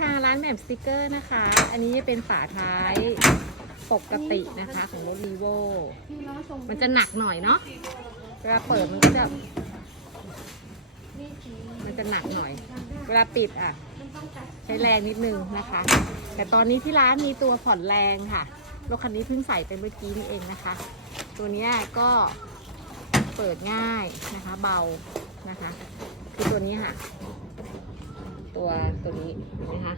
ค่ะ ร้านแหม่มสติกเกอร์นะคะ อันนี้จะเป็นฝาท้ายปกตินะคะของรถรีโวมันจะหนักหน่อยเนาะเวลาเปิดมันก็จะ มันจะหนักหน่อย เวลาปิดอะ ใช้แรงนิดนึงนะคะ แต่ตอนนี้ที่ร้านมีตัวผ่อนแรงค่ะรถคันนี้เพิ่งใส่ไปเมื่อกี้นี่เองนะคะ ตัวนี้ก็เปิดง่ายนะคะ เบานะคะ คือตัวนี้ค่ะ ตัวตัวนี้เห็นไหมคะ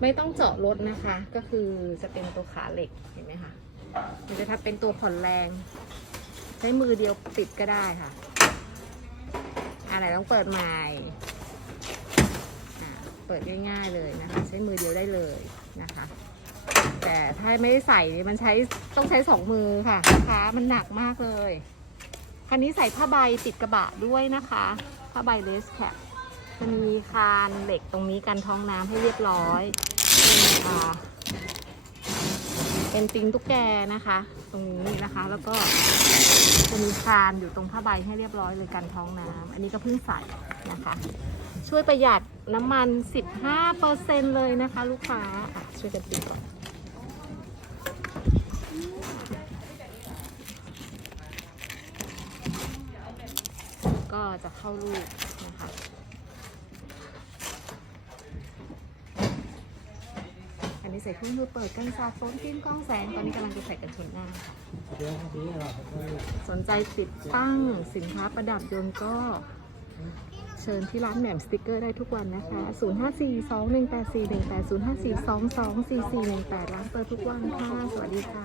ไม่ต้องเจาะรถนะคะ ก็คือจะเป็นตัวขาเหล็กเห็นไหมคะมันจะทำเป็นตัวผ่อนแรง ใช้มือเดียวปิดก็ได้ค่ะอะไหนต้องเปิดใหม่เปิดง่ายๆเลยนะคะ ใช้มือเดียวได้เลยนะคะ แต่ถ้าไม่ได้ใส่มันใช้ต้องใช้สองมือค่ะนะคะมันหนักมากเลยคันนี้ใส่ผ้าใบติดกระบะด้วยนะคะผ้าใบเลสแคป มันมีคานเหล็กตรงนี้กันท้องน้ำให้เรียบร้อยเป็นปิงตุ๊กแกนะคะ ตรงนี้นะคะ แล้วก็จะมีคานอยู่ตรงผ้าใบให้เรียบร้อยเลยกันท้องน้ำอันนี้ก็เพิ่งใส่นะคะ ช่วยประหยัดน้ำมัน 15%เลยนะคะ ลูกค้าช่วยกันตีก่อนก็จะเข้ารูปนะคะ อันนี้ ใส่เครื่องมือเปิดกันสาดฝนกิ้งกล้องแสง ตอนนี้กำลังจะใส่กันชนหน้าค่ะ สนใจติดตั้งสินค้าประดับยนต์ก็เชิญที่ร้านแหม่มสติกเกอร์ได้ทุกวันนะคะ 054218418054224418 ร้านเปิดทุกวันค่ะ สวัสดีค่ะ